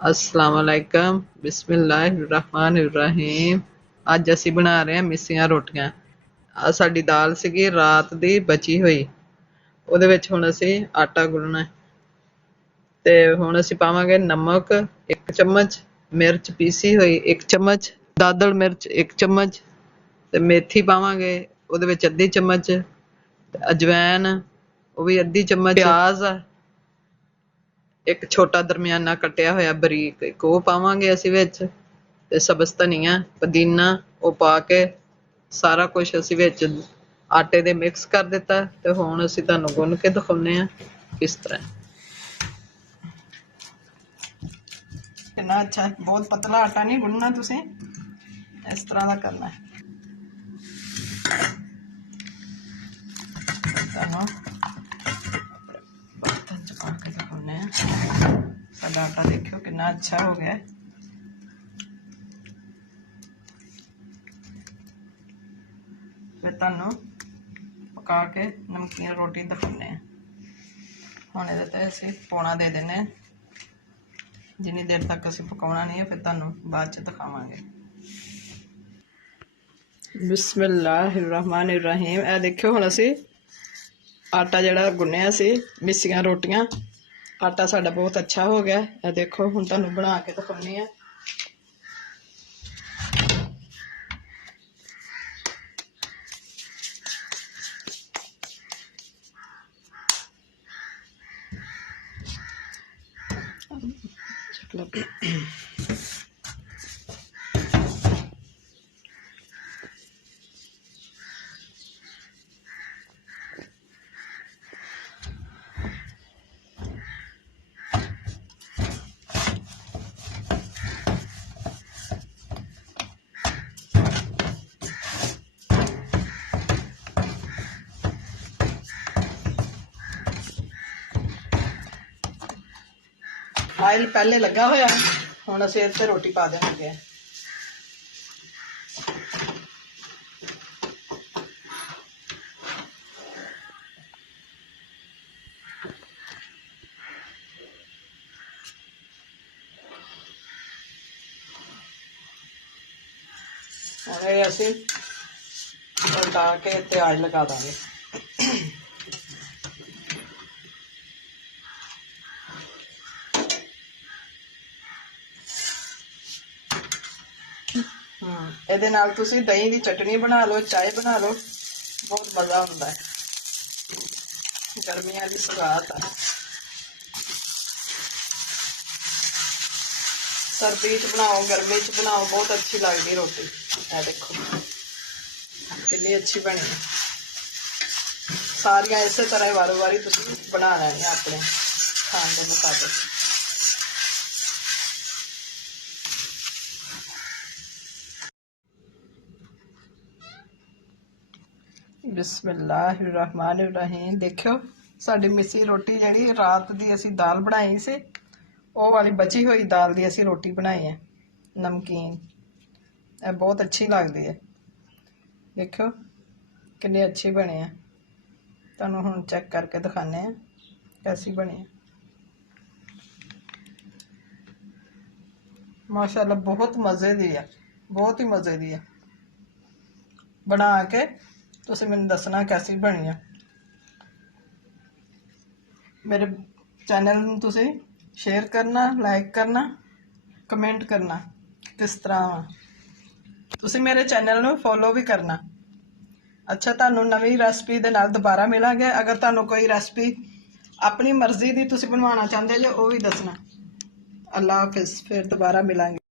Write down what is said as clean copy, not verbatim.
अस्सलाम वालेकुम बिस्मिल्लाहिर्रहमानिर्रहीम। ਅੱਜ ਅਸੀਂ ਬਣਾ ਰਹੇ ਹਾਂ ਮਿੱਸੀਆਂ ਰੋਟੀਆਂ। ਆ ਸਾਡੀ ਦਾਲ ਸੀਗੀ ਰਾਤ ਦੀ ਬਚੀ ਹੋਈ, ਉਹਦੇ ਵਿੱਚ ਹੁਣ ਅਸੀਂ ਆਟਾ ਗੁੰਨਣਾ ਹੈ। ਤੇ ਹੁਣ ਅਸੀਂ ਪਾਵਾਂਗੇ ਨਮਕ 1 ਚਮਚ, ਮਿਰਚ ਪੀਸੀ ਹੋਈ 1 ਚਮਚ, ਦਾਦੜ ਮਿਰਚ 1 ਚਮਚ ਤੇ ਮੇਥੀ ਪਾਵਾਂਗੇ ਉਹਦੇ ਵਿੱਚ ਅੱਧੀ ਚਮਚ, ਅਜਵੈਨ ਉਹ ਵੀ ਅੱਧੀ ਚਮਚ, ਪਿਆਜ਼ एक छोटा दरमियाना कटिया होया बरीक एक वो पावांगे असी विच, ते सब्ज़ धनिया पुदीना वो पा के सारा कुछ असी विच आटे दे मिक्स कर दिता। ते हुण असी तुहानूं गुन के दिखाउने आ किस तरह। कितना अच्छा, बहुत पतला आटा नहीं गुनना, तुसीं इस तरह का करना है। साडा आटा देखियो कितना अच्छा हो गया। फिर तुहानूं पका के नमकीन रोटी दिखाने। हुण इहदे ते असीं पौना दे देने, जिन्नी देर तक असीं पकाउणा नहीं है फिर तुहानूं बाद च दिखावांगे। बिस्मिल्लाहिर्रहमानिर्रहीम। ए देखियो हुण असीं आटा जिहड़ा गुन्निया सी मिस्सियां रोटियां, आटा साडा बहुत अच्छा हो गया। ए देखो हुण तुहानूं बना के दिखाउणी आ। आयल पहले लगा होया, हुण असीं इस ते रोटी पा देंगे। हुण असीं उल्टा के इत्ते आयल लगा देंगे। ਇਹਦੇ ਨਾਲ ਤੁਸੀਂ ਦਹੀਂ ਦੀ ਚਟਨੀ ਬਣਾ ਲਓ, ਚਾਹ ਬਣਾ ਲਓ, ਬਹੁਤ ਮਜ਼ਾ ਆਉਂਦਾ ਹੈ। ਗਰਮੀਆਂ ਦੀ ਸੁਗਾਤ ਆ, ਸਰਦੀ 'ਚ ਬਣਾਓ, ਗਰਮੀ 'ਚ ਬਣਾਓ, ਬਹੁਤ ਅੱਛੀ ਲੱਗਦੀ ਰੋਟੀ। ਇਹ ਦੇਖੋ ਕਿੰਨੀ ਅੱਛੀ ਬਣੀ। ਸਾਰੀਆਂ ਇਸੇ ਤਰ੍ਹਾਂ ਹੀ ਵਾਰੋ ਵਾਰੀ ਤੁਸੀਂ ਬਣਾ ਲੈਣੀਆਂ ਆਪਣੇ ਖਾਣ ਦੇ ਮੁਤਾਬਿਕ। बिस्मिल्लाहिर्रहमानिर्रहीम। देखियो साडी मिस्सी रोटी जिहड़ी रात दी असी दाल बनाई सी, वो वाली बची हुई दाल दी असी रोटी बनाई है नमकीन। ये बहुत अच्छी लगती है। देखियो कितनी अच्छी बनी है। तुहानूं हुण चेक करके दिखाने कैसी बनी है। माशाअल्लाह बहुत मज़े दी है, बहुत ही मज़े दी है। बना के तुसीं मैनूं दसना कैसी बनी है। मेरे चैनल नूं तुसीं शेयर करना, लाइक करना, कमेंट करना किस तरह। तुसीं मेरे चैनल नूं फॉलो भी करना। अच्छा, तुहानूं नवीं रेसिपी दे नाल दोबारा मिलांगे। अगर तुहानूं कोई रेसिपी अपनी मर्जी दी तुसीं बनवाना चाहते जो वो भी दसना। अल्लाह हाफिज़, फिर दोबारा मिलांगे।